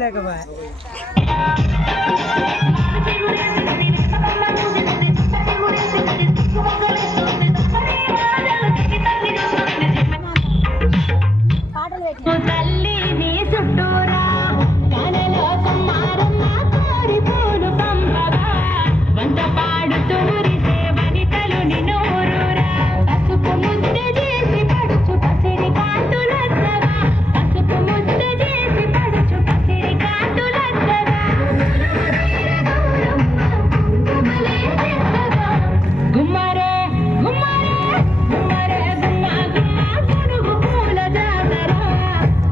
లేకపోయా తల్లి నీ చుట్టూరా కనలో కుమారమ్మ కోరి పూలు పంపగా వంట పాడుతూ మురిసే వనితలు నిన్నూరురా పసుపు ముద్ద చేసి పడుచు పసిడి కాటులద్దగా పసుపు ముద్ద చేసి పడుచు పసిడి కాటులద్దగా గుమ్మరే గుమ్మరే గుమ్మరే గుమ్మ గుమ్మ గుడుగు పూల జాతర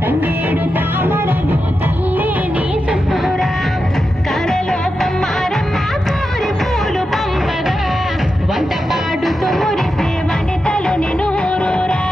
తంగేడు తామరలు తల్లి నీ చుట్టూరా కరలో కుమారమ్మ కోరి పూలు పంపగా వంట పాడుతూ మురిసే వనితలు నిన్నూరురా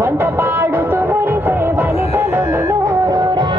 వంట పాడుతూ మురిసే వనితలు నిన్నూరురా